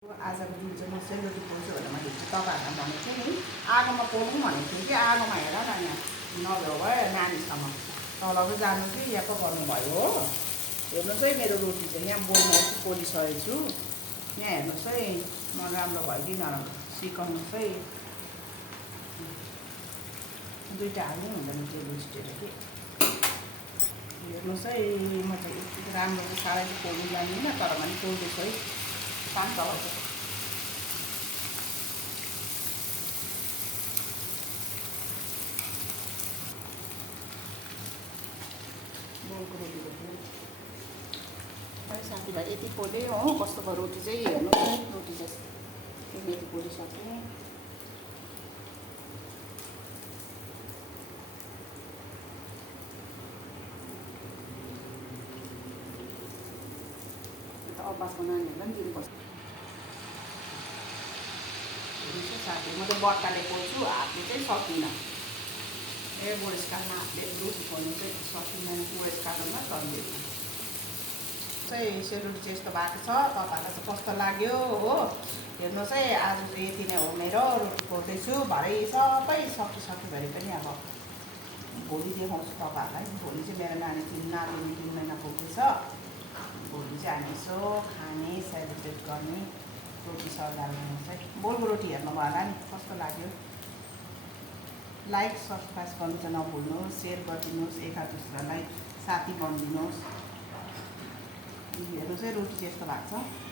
आजको दिन चाहिँ म सेलरोटी पोल्छु भनेर मैले तपाईँहरूलाई भनेको थिएँ नि। आगोमा पोल्नु भनेको थिएँ कि आगोमा हेर न यहाँ नभ्याउ भयो नानीसँग तल पो जानु कि यहाँ पो गर्नुभयो हो। हेर्नुहोस् है मेरो रोटी चाहिँ यहाँ बोलमा यसो पोलिसकेको छु। यहाँ हेर्नुहोस् है म राम्रो भयो कि नराम्रो सिकाउनुहोस् है। दुईवटा हाल्नु हुँदैन टेबल स्टिल कि हेर्नुहोस् है म चाहिँ राम्रो चाहिँ साह्रै चाहिँ पोल्नु जान्दिनँ तर पनि पोल्दैछु है। शान्त होस् बोलको रोटी है साथीभाइ यति पोल्यो हो। कस्तो भयो रोटी चाहिँ हेर्नु है। रोटी चाहिँ यति पोलिसकेँ। अब्बासको नानीहरूलाई पनि दिनुपर्छ। साथी म चाहिँ बट्टाले पोल्छु हातले चाहिँ सक्दिनँ। बुढेस कालमा हातले रोटी पोल्नु चाहिँ सकिँदैन। बुढेस कालमा चल्दैन चाहिँ सेलरोटी चाहिँ यस्तो भएको छ। तपाईँहरूलाई चाहिँ कस्तो लाग्यो हो। हेर्नुहोस् है आज चाहिँ यति नै हो मेरो रोटी पोल्दैछु। भरे सबै सकिसक्यो भने पनि अब भोलि देखाउँछु तपाईँहरूलाई। भोलि चाहिँ मेरो नानी 3 महिना पुग्दैछ। भोलि चाहिँ हामी यसो खाने सेलिब्रेट गर्ने रोटी सजाउनु चाहिँ बोलको रोटी हेर्नुभयो होला नि कस्तो लाग्यो। लाइक सब्सक्राइब गर्नु चाहिँ नभुल्नुहोस्। सेयर गरिदिनुहोस्। एकादुस्रालाई साथी बनिदिनुहोस्। हेर्नुहोस् है रोटी चाहिँ यस्तो भएको छ।